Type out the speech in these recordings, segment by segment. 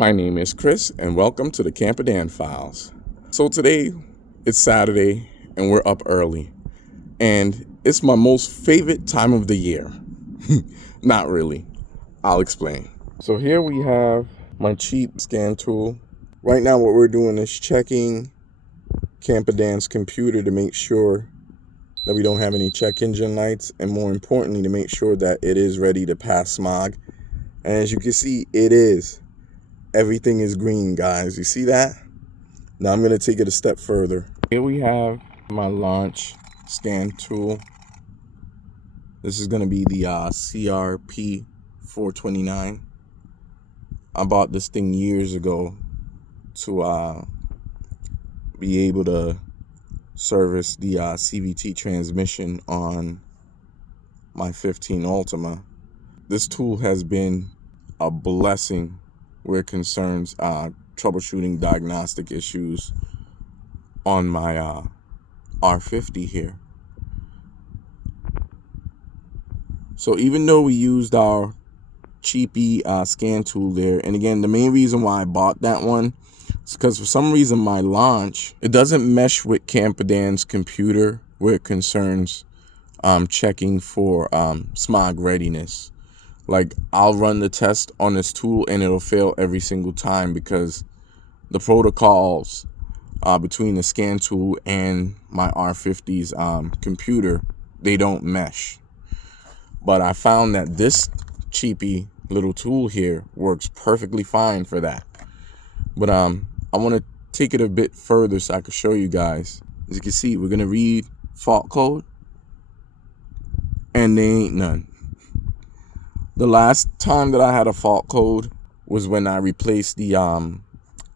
My name is Chris, and welcome to the Camperdan Files. So today, it's Saturday, and we're up early. And it's my most favorite time of the year. Not really. I'll explain. So here we have my cheap scan tool. Right now what we're doing is checking Camperdan's computer to make sure that we don't have any check engine lights, and more importantly, to make sure that it is ready to pass smog. And as you can see, it is. Everything is green, guys. You see that? Now I'm going to take it a step further. Here we have my launch scan tool. This is going to be the CRP 429. I bought this thing years ago to be able to service the CVT transmission on my 15 Ultima. This tool has been a blessing where it concerns troubleshooting diagnostic issues on my R50 here. So even though we used our cheapy scan tool there, and again, the main reason why I bought that one is because for some reason my launch, it doesn't mesh with Camperdan's computer where it concerns checking for smog readiness. Like, I'll run the test on this tool and it'll fail every single time because the protocols between the scan tool and my R50's computer, they don't mesh. But I found that this cheapy little tool here works perfectly fine for that. But I want to take it a bit further so I can show you guys. As you can see, we're going to read fault code, and there ain't none. The last time that I had a fault code was when I replaced the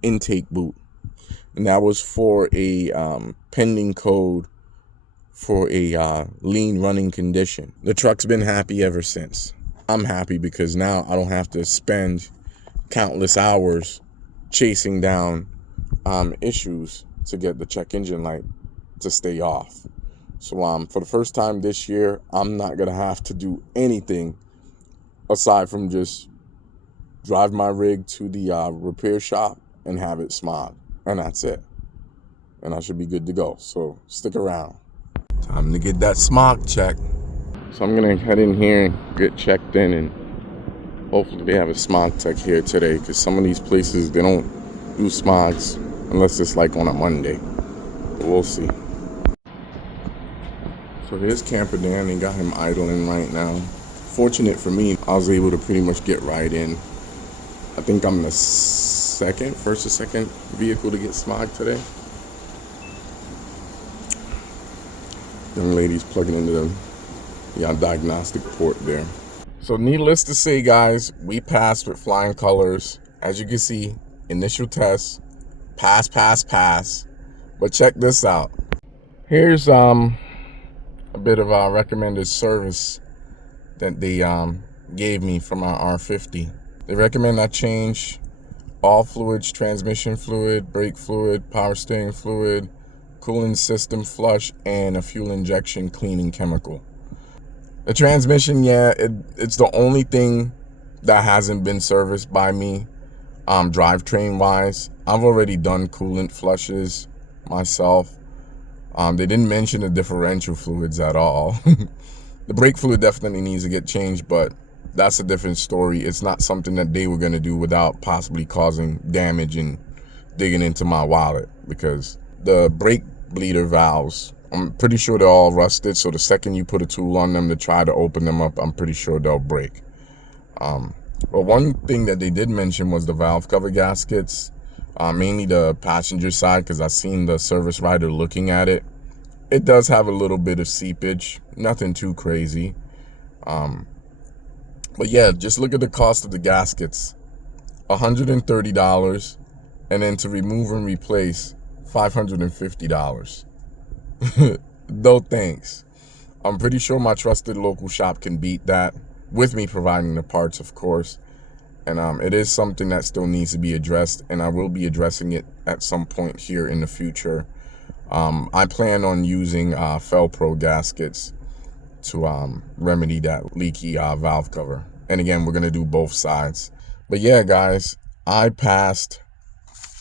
intake boot. And that was for a pending code for a lean running condition. The truck's been happy ever since. I'm happy because now I don't have to spend countless hours chasing down issues to get the check engine light to stay off. So for the first time this year, I'm not going to have to do anything aside from just drive my rig to the repair shop and have it smog. And that's it. And I should be good to go. So stick around. Time to get that smog checked. So I'm going to head in here and get checked in. And hopefully they have a smog tech here today. Because some of these places, they don't do smogs unless it's like on a Monday. But we'll see. So there's Camperdan. They got him idling right now. Fortunate for me, I was able to pretty much get right in. I think I'm the first or second vehicle to get smog today. Young lady's plugging into the diagnostic port there. So needless to say, guys, we passed with flying colors. As you can see, initial test, pass. But check this out. Here's a bit of our recommended service that they gave me from our R50. They recommend I change all fluids: transmission fluid, brake fluid, power steering fluid, cooling system flush, and a fuel injection cleaning chemical. The transmission, it's the only thing that hasn't been serviced by me drivetrain wise. I've already done coolant flushes myself. They didn't mention the differential fluids at all. The brake fluid definitely needs to get changed, but that's a different story. It's not something that they were going to do without possibly causing damage and digging into my wallet, because the brake bleeder valves, I'm pretty sure they're all rusted. So the second you put a tool on them to try to open them up, I'm pretty sure they'll break. But one thing that they did mention was the valve cover gaskets, mainly the passenger side, because I seen the service rider looking at it. It does have a little bit of seepage, nothing too crazy. But yeah, just look at the cost of the gaskets. $130, and then to remove and replace, $550. No thanks. I'm pretty sure my trusted local shop can beat that, with me providing the parts, of course. And it is something that still needs to be addressed, and I will be addressing it at some point here in the future. I plan on using Felpro gaskets to remedy that leaky valve cover. And again, we're going to do both sides. But yeah, guys, I passed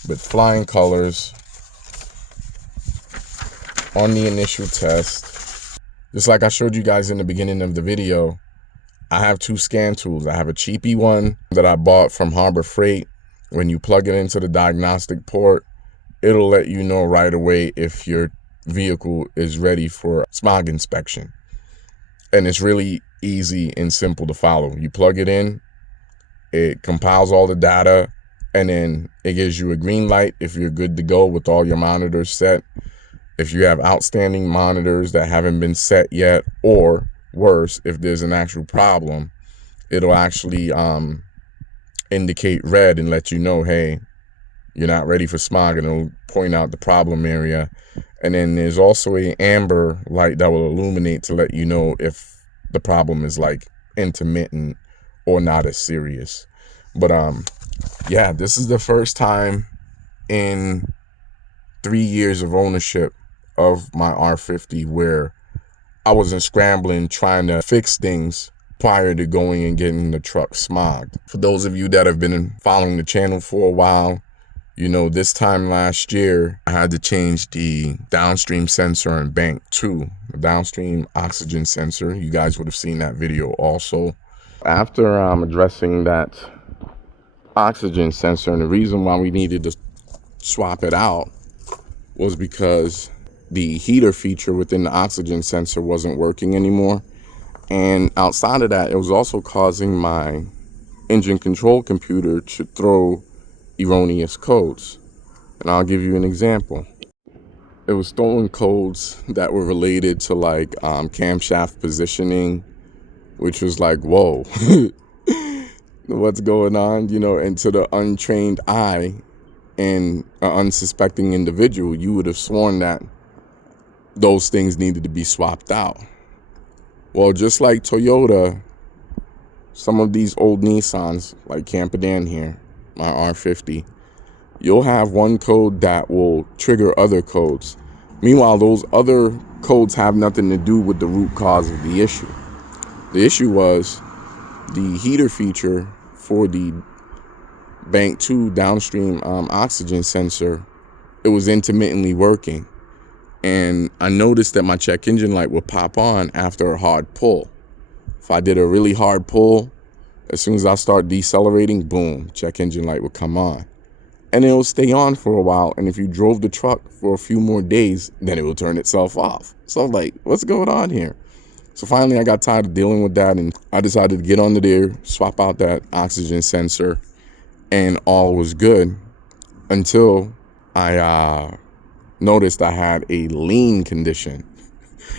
with flying colors on the initial test. Just like I showed you guys in the beginning of the video, I have two scan tools. I have a cheapy one that I bought from Harbor Freight. When you plug it into the diagnostic port, it'll let you know right away if your vehicle is ready for smog inspection. And it's really easy and simple to follow. You plug it in, it compiles all the data, and then it gives you a green light if you're good to go with all your monitors set. If you have outstanding monitors that haven't been set yet, or worse, if there's an actual problem, it'll actually indicate red and let you know, hey, you're not ready for smog, and it'll point out the problem area. And then there's also a amber light that will illuminate to let you know if the problem is like intermittent or not as serious. But yeah, this is the first time in 3 years of ownership of my R50 where I wasn't scrambling trying to fix things prior to going and getting the truck smogged. For those of you that have been following the channel for a while, you know, this time last year, I had to change the downstream sensor on bank 2, the downstream oxygen sensor. You guys would have seen that video also. After addressing that oxygen sensor, and the reason why we needed to swap it out was because the heater feature within the oxygen sensor wasn't working anymore. And outside of that, it was also causing my engine control computer to throw erroneous codes. And I'll give you an example. It was throwing codes that were related to like camshaft positioning, which was like, whoa, what's going on? You know, and to the untrained eye and an unsuspecting individual, you would have sworn that those things needed to be swapped out. Well, just like Toyota, some of these old Nissans, like Camperdan here, my R50, you'll have one code that will trigger other codes. Meanwhile, those other codes have nothing to do with the root cause of the issue. The issue was the heater feature for the bank 2 downstream oxygen sensor. It was intermittently working. And I noticed that my check engine light would pop on after a hard pull. If I did a really hard pull, as soon as I start decelerating, boom, check engine light would come on. And it will stay on for a while. And if you drove the truck for a few more days, then it will turn itself off. So I was like, what's going on here? So finally, I got tired of dealing with that, and I decided to get under there, swap out that oxygen sensor, and all was good until I noticed I had a lean condition.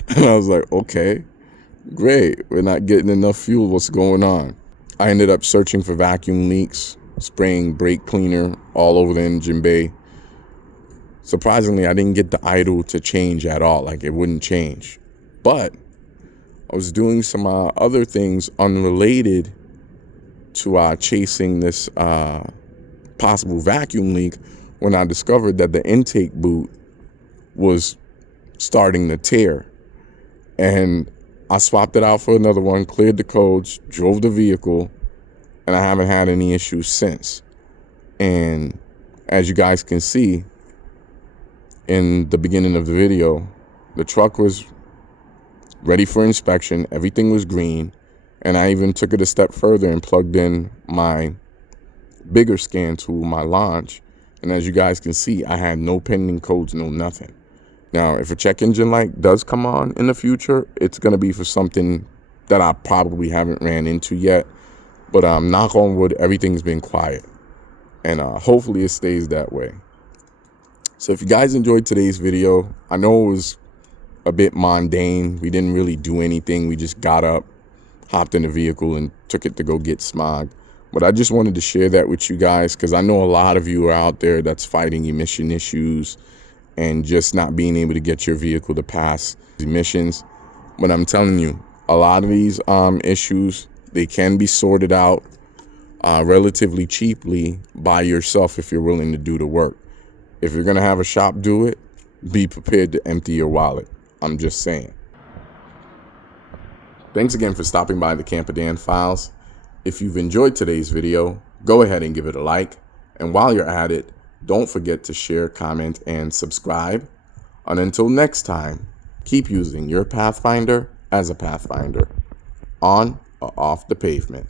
And I was like, okay, great. We're not getting enough fuel. What's going on? I ended up searching for vacuum leaks, spraying brake cleaner all over the engine bay. Surprisingly, I didn't get the idle to change at all. Like, it wouldn't change. But I was doing some other things unrelated to chasing this possible vacuum leak when I discovered that the intake boot was starting to tear. And I swapped it out for another one, cleared the codes, drove the vehicle, and I haven't had any issues since. And as you guys can see in the beginning of the video, the truck was ready for inspection. Everything was green. And I even took it a step further and plugged in my bigger scan tool, my launch. And as you guys can see, I had no pending codes, no nothing. Now, if a check engine light does come on in the future, it's going to be for something that I probably haven't ran into yet. But knock on wood, everything's been quiet. And hopefully it stays that way. So if you guys enjoyed today's video, I know it was a bit mundane. We didn't really do anything. We just got up, hopped in the vehicle, and took it to go get smog. But I just wanted to share that with you guys because I know a lot of you are out there that's fighting emission issues and just not being able to get your vehicle to pass emissions. But I'm telling you, a lot of these issues, they can be sorted out relatively cheaply by yourself if you're willing to do the work. If you're going to have a shop do it, be prepared to empty your wallet. I'm just saying. Thanks again for stopping by the Camperdan Files. If you've enjoyed today's video, go ahead and give it a like. And while you're at it, don't forget to share, comment, and subscribe. And until next time, keep using your Pathfinder as a Pathfinder, on or off the pavement.